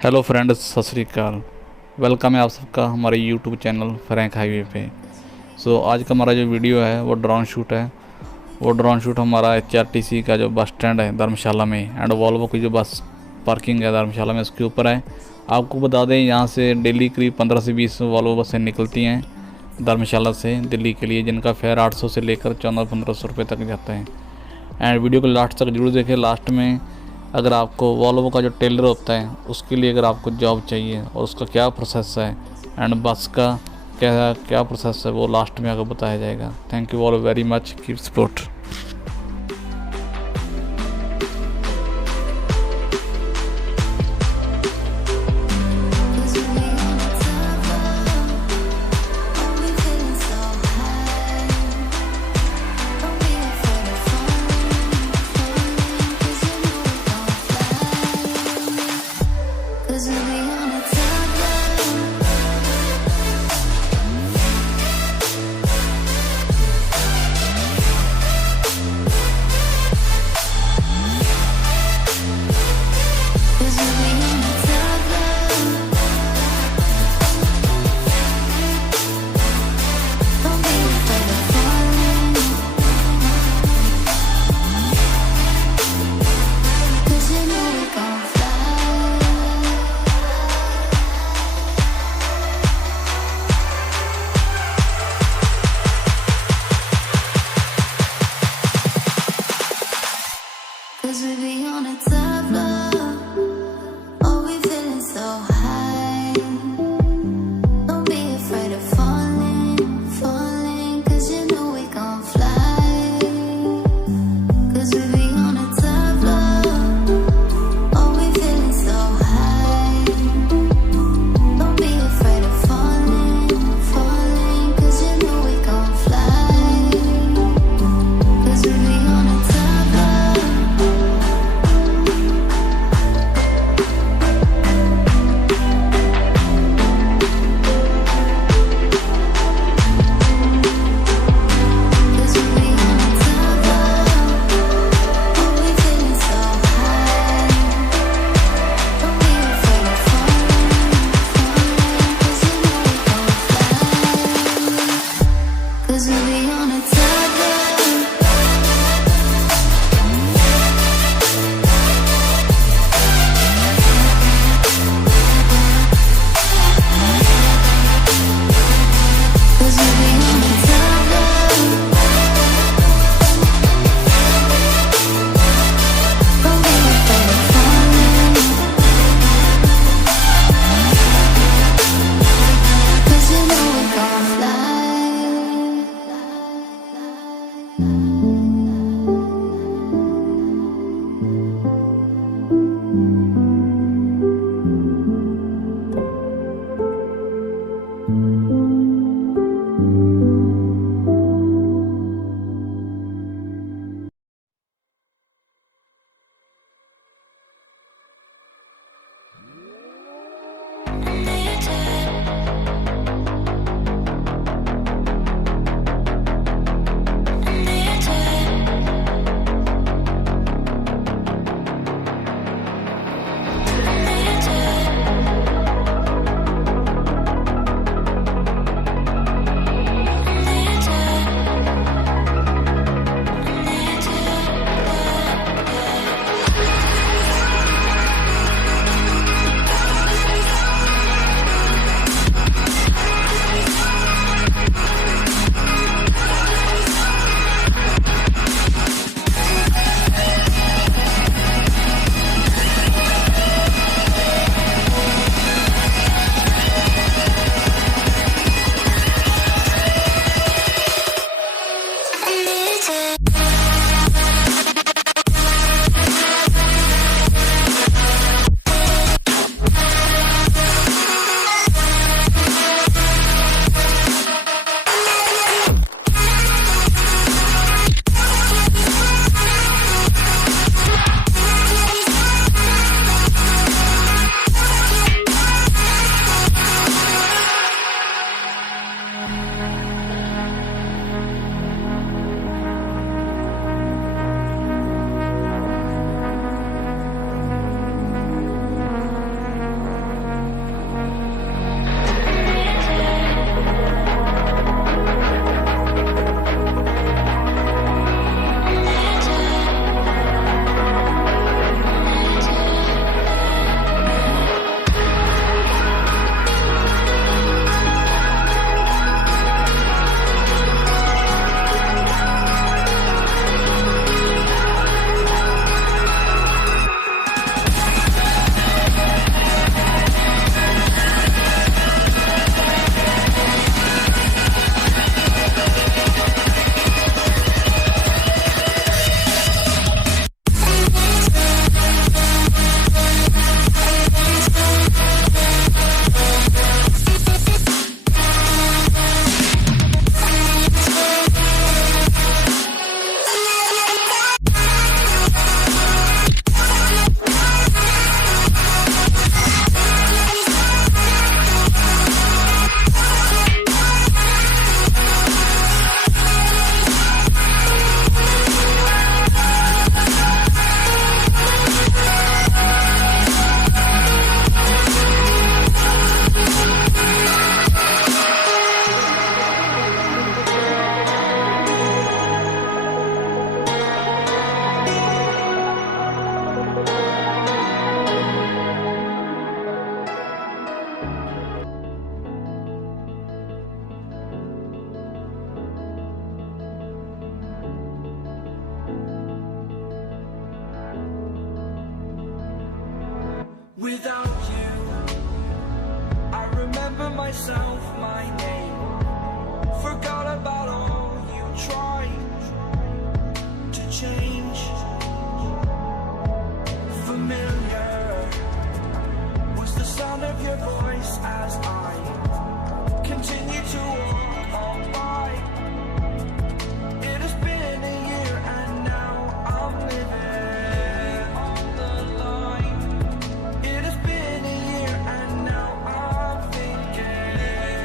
Hello friends, सत श्री अकाल। Welcome है आप सबका हमारे यूट्यूब चैनल फ्रैंक हाईवे पे। आज का हमारा जो वीडियो है वो ड्रोन शूट है। वो ड्रोन शूट हमारा HRTC का जो बस स्टैंड है धर्मशाला में एंड वॉल्वो की जो बस पार्किंग है धर्मशाला में उसके ऊपर है। आपको बता दें यहाँ से डेली करीब 15 से 20 वॉल्वो बसें निकलती हैं धर्मशाला से दिल्ली के लिए, जिनका फेयर 800 से लेकर 1400-1500 रुपये तक जाता है। एंड वीडियो को लास्ट तक जरूर देखें। लास्ट में अगर आपको वॉल्वो का जो टेलर होता है उसके लिए अगर आपको जॉब चाहिए और उसका क्या प्रोसेस है एंड बस का क्या क्या प्रोसेस है वो लास्ट में आपको बताया जाएगा। Thank you all very much, keep support. Without you, I remember myself, my name. Forgot about all you tried to change. Familiar was the sound of your voice as I continue to walk on by. It has been a year and now I'm living on the line. It has been a year and now I'm thinking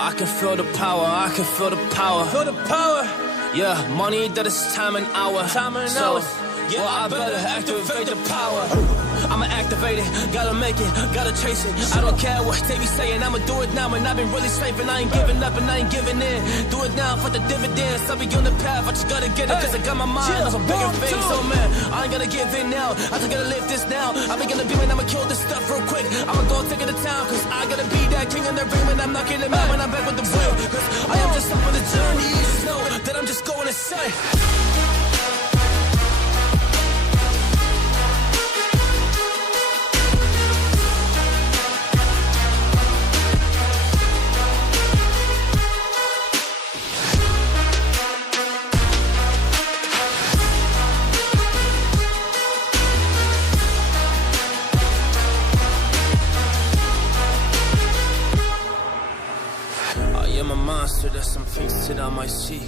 I can feel the power, I can feel the power. Feel the power. Yeah, money that is time and hour. Time and hours. Yeah, well, I better activate the power. I'ma activate it, gotta make it, gotta chase it. I don't care what they be saying, I'ma do it now. And I've been really slaving, I ain't giving up and I ain't giving in. Do it now for the dividends, I'll be on the path, I just gotta get it. Cause I got my mind on some bigger things. So man, I ain't gonna give in now, I just gotta live this now. I've been gonna be man, I'ma kill this stuff real quick. I'ma go take it to town, cause I gotta be that king in the ring. When I'm knocking it out, when I'm back with the wheel. Cause I am just up on the journey, you just know that I'm just going insane. Monster, there's some things that I might see,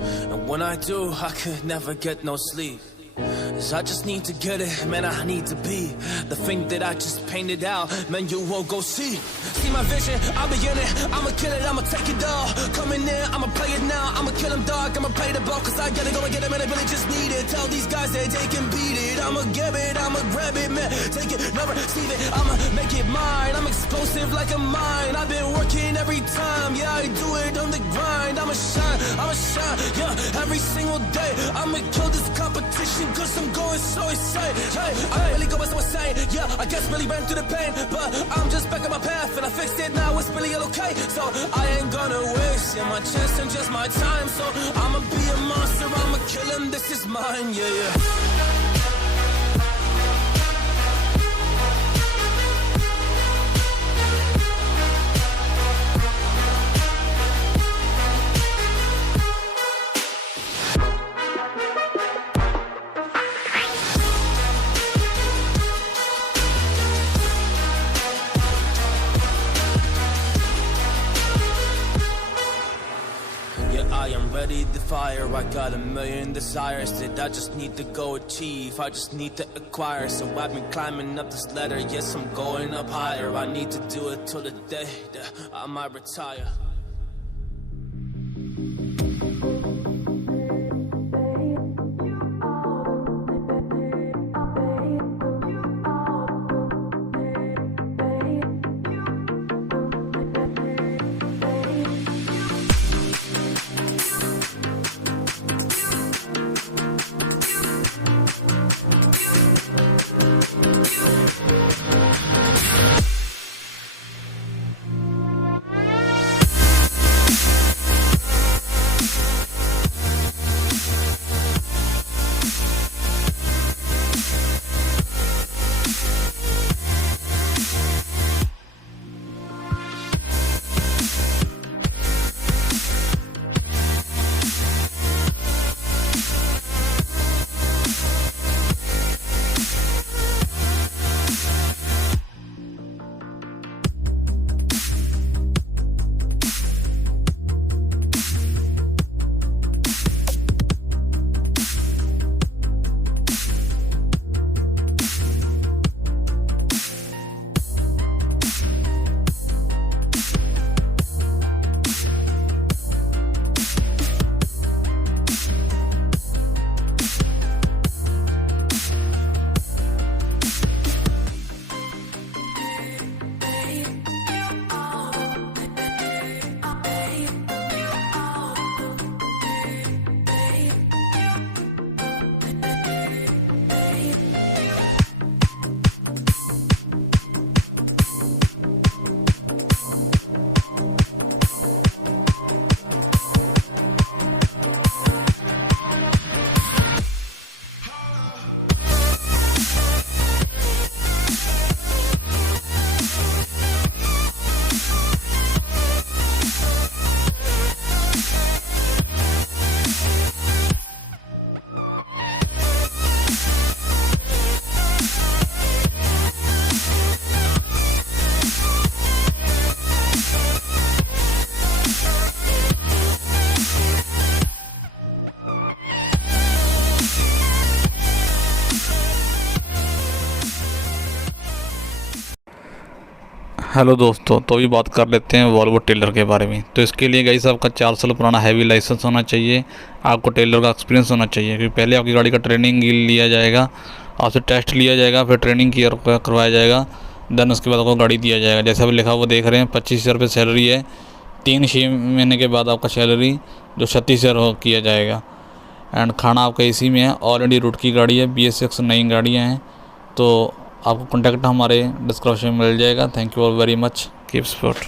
and when I do, I could never get no sleep. Cause I just need to get it, man, I need to be the thing that I just painted out, man, you won't go see. See my vision, I'll be in it, I'ma kill it, I'ma take it all. Coming in, I'ma play it now, I'ma kill him dog, I'ma play the ball. Cause I gotta go and get it, man, I really just need it. Tell these guys that they can beat it, I'ma give it, I'ma grab it, man. Take it, never receive it, I'ma make it mine. I'm explosive like a mine, I've been working every time. Yeah, I do it on the grind, I'ma shine, yeah, every single day. I'ma kill this competition cause I'm going so insane. Hey, I really go so insane. Yeah, I guess really ran through the pain, but I'm just back on my path and I fixed it now. It's really okay. So I ain't gonna waste my chance and just my time. So I'ma be a monster. I'ma kill him. This is mine. Yeah. I am ready to fire. I got a million desires that I just need to go achieve. I just need to acquire. So I've been climbing up this ladder. Yes, I'm going up higher. I need to do it till the day that I might retire. Hello दोस्तों, तो अभी बात कर लेते हैं Volvo Taylor के बारे में। तो इसके लिए गाइस आपका 4 साल पुराना हैवी लाइसेंस होना चाहिए, आपको टेलर का एक्सपीरियंस होना चाहिए, क्योंकि पहले आपकी गाड़ी का ट्रेनिंग लिया जाएगा, आपसे टेस्ट लिया जाएगा, फिर ट्रेनिंग करवाया जाएगा, देन उसके बाद आपको गाड़ी दिया जाएगा। जैसे अब लिखा वो देख रहे हैं 25,000 रुपये सैलरी है, 3-6 महीने के बाद आपका सैलरी जो 36,000 किया जाएगा। एंड खाना आपका इसी में है, ऑल इंडिया रूट की गाड़ी है, BS6 नई गाड़ियाँ हैं। तो आपको कॉन्टैक्ट हमारे डिस्क्रिप्शन में मिल जाएगा। Thank you all very much, keep support.